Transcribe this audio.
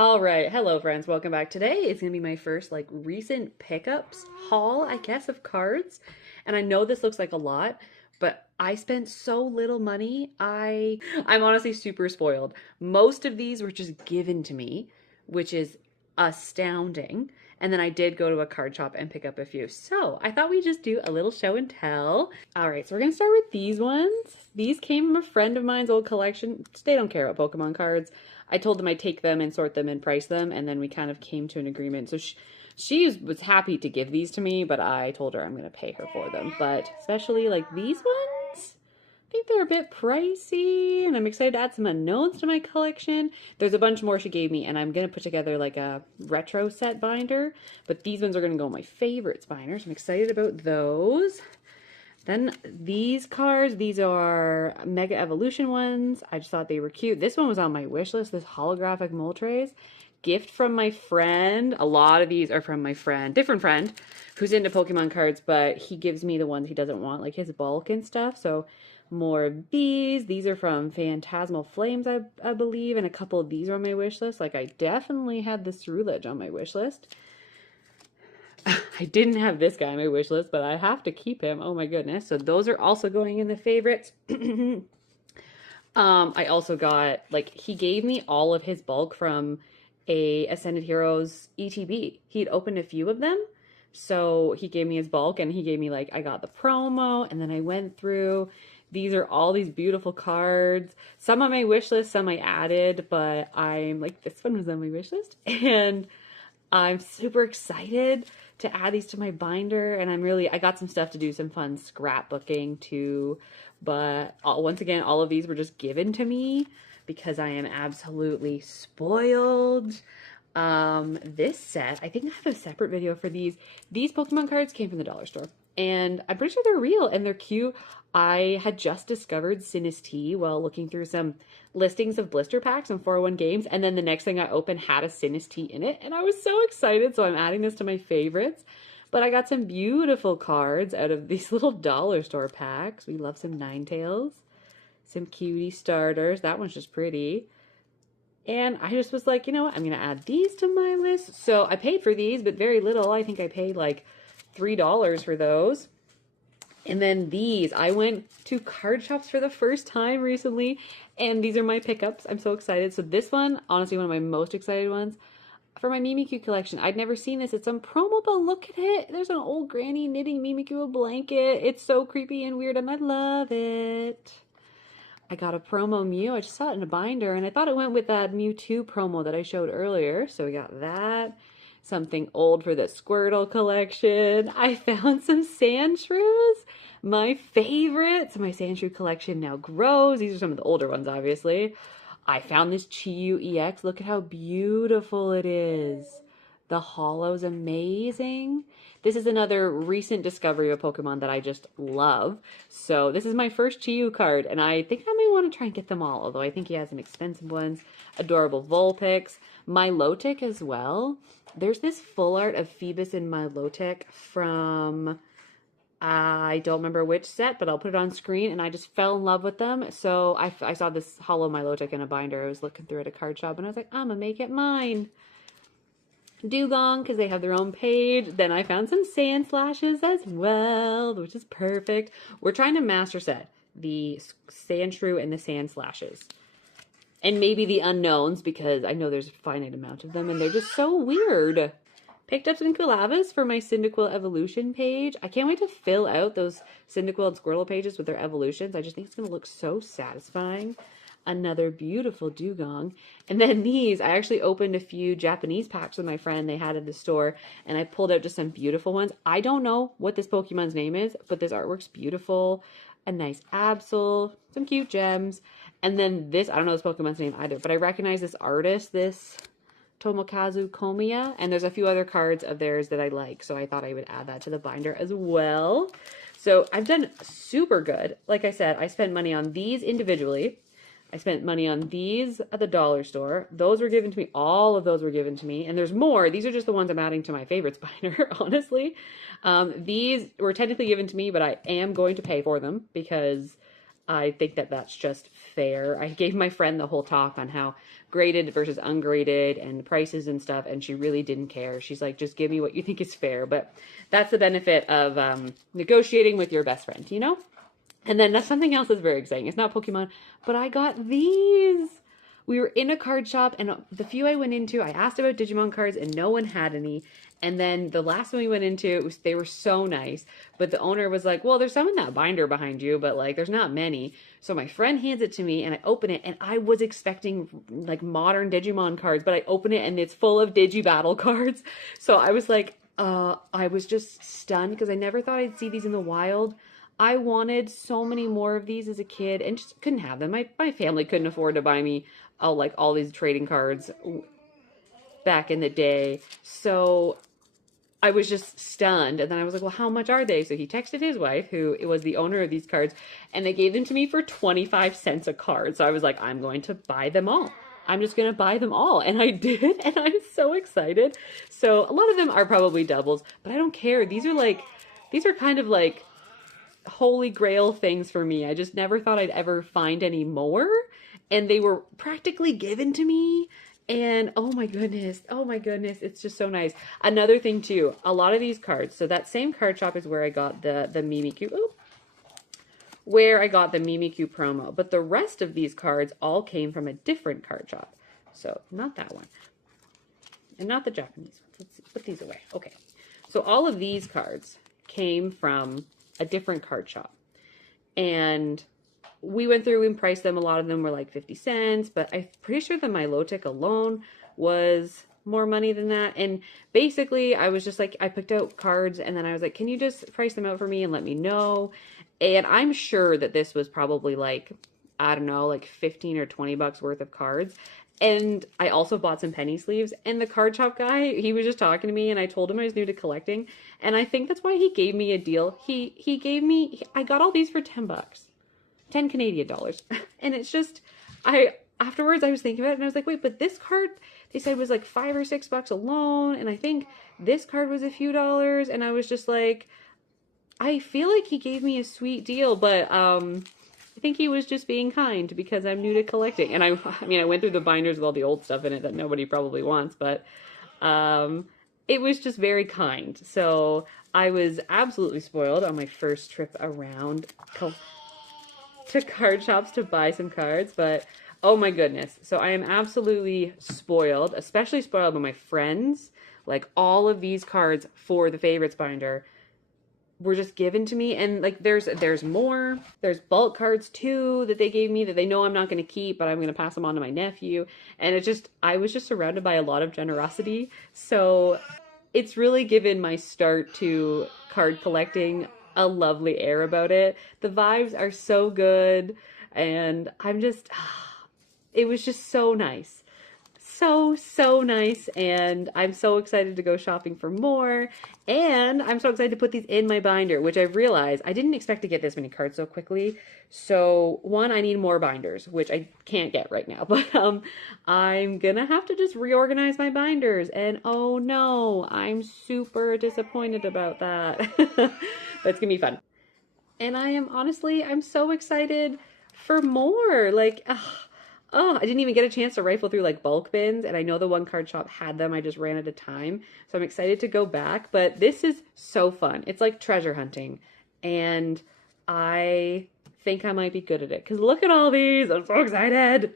All right, hello friends, welcome back. Today is gonna be my first recent pickups haul, I guess, of cards. And I know this looks like a lot, but I spent so little money. I'm honestly super spoiled. Most of these were just given to me, which is astounding. And then I did go to a card shop and pick up a few. So I thought we'd just do a little show and tell. All right, so we're gonna start with these ones. These came from a friend of mine's old collection. They don't care about Pokemon cards. I told them I'd take them and sort them and price them, and then we kind of came to an agreement. So she was happy to give these to me, but I told her I'm going to pay her for them. But especially like these ones, I think they're a bit pricey, and I'm excited to add some unknowns to my collection. There's a bunch more she gave me, and I'm going to put together like a retro set binder, but these ones are going to go in my favorites binders. I'm excited about those. Then these cards, these are Mega Evolution ones. I just thought they were cute. This one was on my wish list, this holographic Moltres. Gift from my friend. A lot of these are from my friend, different friend, who's into Pokemon cards, but he gives me the ones he doesn't want, like his bulk and stuff. So more of these. These are from Phantasmal Flames, I believe, and a couple of these are on my wish list. Like I definitely had the Ceruledge on my wish list. I didn't have this guy on my wish list, but I have to keep him. Oh my goodness. So those are also going in the favorites. I also got, like, he gave me all of his bulk from a Ascended Heroes ETB. He'd opened a few of them. So he gave me his bulk and he gave me, like, I got the promo and then I went through. These are all these beautiful cards. Some on my wish list, some I added, but I'm like, this one was on my wish list. And I'm super excited to add these to my binder, and I got some stuff to do, some fun scrapbooking too, but once again, all of these were just given to me because I am absolutely spoiled. This set, I think I have a separate video for these. These Pokemon cards came from the dollar store, and I'm pretty sure they're real and they're cute. I had just discovered Sinistee while looking through some listings of blister packs and 401 games, and then the next thing I opened had a Sinistee in it, and I was so excited, so I'm adding this to my favorites. But I got some beautiful cards out of these little dollar store packs. We love some Ninetales, some cutie starters. That one's just pretty. And I just was like, you know what, I'm going to add these to my list. So I paid for these, but very little. I think I paid like $3 for those. And then these, I went to card shops for the first time recently, and these are my pickups. I'm so excited. So this one, honestly, one of my most excited ones for my Mimikyu collection. I'd never seen this. It's on promo, but look at it. There's an old granny knitting Mimikyu a blanket. It's so creepy and weird, and I love it. I got a promo Mew. I just saw it in a binder, and I thought it went with that Mewtwo promo that I showed earlier. So we got that. Something old for the Squirtle collection. I found some Sandshrews, my favorite. So my Sandshrew collection now grows. These are some of the older ones, obviously. I found this Chiyu EX. Look at how beautiful it is. The hollow's amazing. This is another recent discovery of a Pokemon that I just love. So this is my first Chiyu card, and I think I may want to try and get them all, although I think he has some expensive ones. Adorable Vulpix. Milotic as well. There's this full art of Phoebus and Milotic from, I don't remember which set, but I'll put it on screen, and I just fell in love with them. So I saw this hollow Milotic in a binder. I was looking through at a card shop, and I was like, I'm gonna make it mine. Dugong, because they have their own page. Then I found some Sand Slashes as well, which is perfect. We're trying to master set the Sandshrew and the Sand Slashes. And maybe the unknowns, because I know there's a finite amount of them, and they're just so weird. Picked up some Quillavas for my Cyndaquil evolution page. I can't wait to fill out those Cyndaquil and Squirtle pages with their evolutions. I just think it's going to look so satisfying. Another beautiful Dugong. And then these, I actually opened a few Japanese packs with my friend they had at the store, and I pulled out just some beautiful ones. I don't know what this Pokemon's name is, but this artwork's beautiful. A nice Absol, some cute gems. And then this, I don't know this Pokemon's name either, but I recognize this artist, this Tomokazu Komiya, and there's a few other cards of theirs that I like, so I thought I would add that to the binder as well. So I've done super good. Like I said, I spent money on these individually. I spent money on these at the dollar store. Those were given to me. All of those were given to me. And there's more. These are just the ones I'm adding to my favorites binder, honestly. These were technically given to me, but I am going to pay for them because I think that that's just fair. I gave my friend the whole talk on how graded versus ungraded and prices and stuff, and she really didn't care. She's like, just give me what you think is fair. But that's the benefit of negotiating with your best friend, you know? And then that's something else that's very exciting. It's not Pokemon, but I got these. We were in a card shop, and the few I went into, I asked about Digimon cards, and no one had any. And then the last one we went into, they were so nice. But the owner was like, well, there's some in that binder behind you, but like there's not many. So my friend hands it to me, and I open it, and I was expecting like modern Digimon cards, but I open it, and it's full of Digibattle cards. So I was like, I was just stunned because I never thought I'd see these in the wild. I wanted so many more of these as a kid and just couldn't have them. My family couldn't afford to buy me all these trading cards back in the day. So I was just stunned. And then I was like, well, how much are they? So he texted his wife, who was the owner of these cards, and they gave them to me for 25 cents a card. So I was like, I'm going to buy them all. I'm just going to buy them all. And I did. And I'm so excited. So a lot of them are probably doubles, but I don't care. These are kind of like holy grail things for me. I just never thought I'd ever find any more. And they were practically given to me. And oh my goodness, it's just so nice. Another thing too, a lot of these cards, so that same card shop is where I got the Mimikyu, where I got the Mimikyu promo. But the rest of these cards all came from a different card shop. So not that one. And not the Japanese ones. Let's put these away. Okay. So all of these cards came from a different card shop. And we went through and priced them. A lot of them were like 50 cents, but I'm pretty sure the Milotic alone was more money than that. And basically, I was just like, I picked out cards and then I was like, can you just price them out for me and let me know? And I'm sure that this was probably like, I don't know, like 15 or 20 bucks worth of cards. And I also bought some penny sleeves. And the card shop guy, he was just talking to me and I told him I was new to collecting. And I think that's why he gave me a deal. He gave me, I got all these for 10 bucks. 10 Canadian dollars. And it's just, afterwards I was thinking about it and I was like, wait, but this card, they said was like $5 or $6 alone. And I think this card was a few dollars. And I was just like, I feel like he gave me a sweet deal, but, I think he was just being kind because I'm new to collecting. And I mean, I went through the binders with all the old stuff in it that nobody probably wants, but, it was just very kind. So I was absolutely spoiled on my first trip around to card shops to buy some cards, but oh my goodness. So I am absolutely spoiled, especially spoiled by my friends. Like all of these cards for the favorites binder were just given to me, and like there's more. There's bulk cards too that they gave me that they know I'm not going to keep, but I'm going to pass them on to my nephew. And I was just surrounded by a lot of generosity. So it's really given my start to card collecting a lovely air about it. The vibes are so good, and it was just so nice. So nice, and I'm so excited to go shopping for more, and I'm so excited to put these in my binder, which I've realized I didn't expect to get this many cards so quickly. So one, I need more binders, which I can't get right now, but I'm gonna have to just reorganize my binders, and oh no, I'm super disappointed about that. That's gonna be fun. And I'm so excited for more. Like, oh, I didn't even get a chance to rifle through like bulk bins, and I know the one card shop had them. I just ran out of time. So I'm excited to go back, but this is so fun. It's like treasure hunting, and I think I might be good at it because look at all these. I'm so excited.